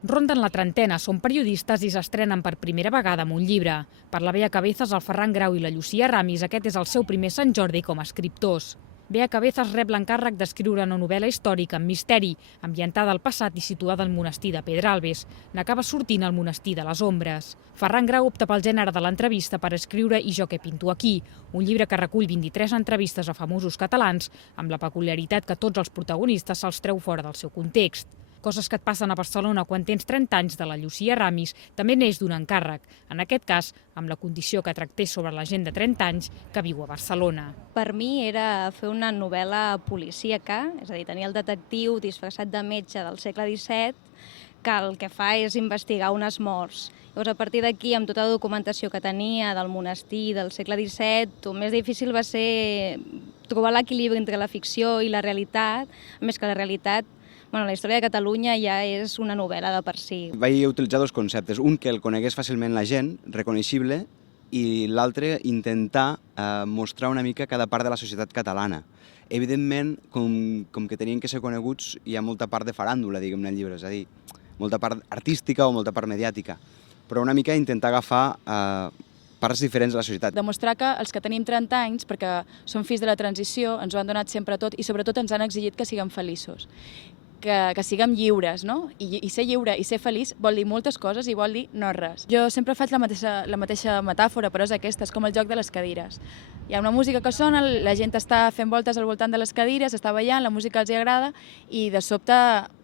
Ronden la trentena, són periodistes i s'estrenen per primera vegada amb un llibre. Per la Bea Cabezas, el Ferran Grau i la Llucia Ramis, aquest és el seu primer Sant Jordi com a escriptors. Bea Cabezas rep l'encàrrec d'escriure una novel·la històrica amb misteri, ambientada al passat i situada al monestir de Pedralbes. N'acaba sortint el monestir de les ombres. Ferran Grau opta pel gènere de l'entrevista per escriure I jo què pinto aquí, un llibre que recull 23 entrevistes a famosos catalans, amb la peculiaritat que tots els protagonistes se'ls treu fora del seu context. Coses que et passen a Barcelona quan tens 30 anys, de la Llucia Ramis, també neix d'un encàrrec, en aquest cas amb la condició que tractés sobre la gent de 30 anys que viu a Barcelona. Per mi era fer una novel·la policíaca, és a dir, tenir el detectiu disfressat de metge del segle XVII, que el que fa és investigar unes morts. Llavors, a partir d'aquí, amb tota la documentació que tenia del monestir del segle XVII, el més difícil va ser trobar l'equilibri entre la ficció i la realitat, a més que la realitat, la història de Catalunya ja és una novel·la de per si. Vaig utilitzar dos conceptes, un que el conegués fàcilment la gent, reconeixible, i l'altre intentar mostrar una mica cada part de la societat catalana. Evidentment, com que tenien que ser coneguts, hi ha molta part de faràndula, diguem, en el llibre, és a dir, molta part artística o molta part mediàtica, però una mica intentar agafar parts diferents de la societat. Demostrar que els que tenim 30 anys, perquè som fills de la transició, ens ho han donat sempre tot i sobretot ens han exigit que siguem feliços. Que siguem lliures, no? I ser lliure i ser feliç vol dir moltes coses i vol dir no res. Jo sempre faig la mateixa metàfora, però és aquesta, és com el joc de les cadires. Hi ha una música que sona, la gent està fent voltes al voltant de les cadires, està ballant, la música els agrada i de sobte,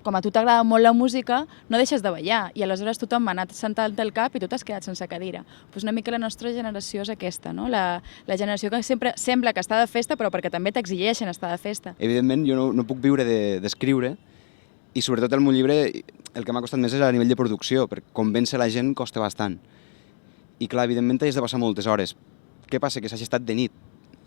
com a tu t'agrada molt la música, no deixes de ballar i aleshores tothom m'ha anat sentant el cap i tu t'has quedat sense cadira. Pues una mica la nostra generació és aquesta, no? La generació que sempre sembla que està de festa però perquè també t'exigeixen estar de festa. Evidentment, jo no puc viure d'escriure, i sobretot el meu llibre el que m'ha costat més és a nivell de producció, perquè convèncer la gent costa bastant. I clar, evidentment has de passar moltes hores. Què passa? Que s'hagi estat de nit.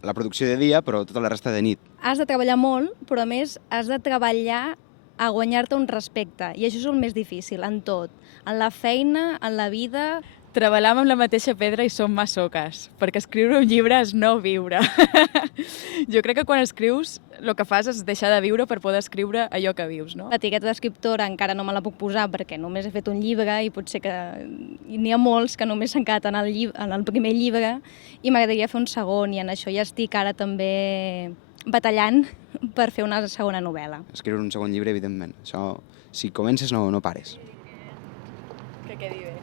La producció de dia, però tota la resta de nit. Has de treballar molt, però a més has de treballar a guanyar-te un respecte. I això és el més difícil, en tot. En la feina, en la vida. Treballam amb la mateixa pedra i som massoques, perquè escriure un llibre és no viure. Jo crec que quan escrius el que fas és deixar de viure per poder escriure allò que vius, no? L'etiqueta d'escriptora encara no me la puc posar perquè només he fet un llibre i potser que n'hi ha molts que només s'han quedat en el primer llibre i m'agradaria fer un segon i en això ja estic ara també batallant per fer una segona novel·la. Escriure un segon llibre, evidentment. Això, si comences, no pares. Que quedi bé.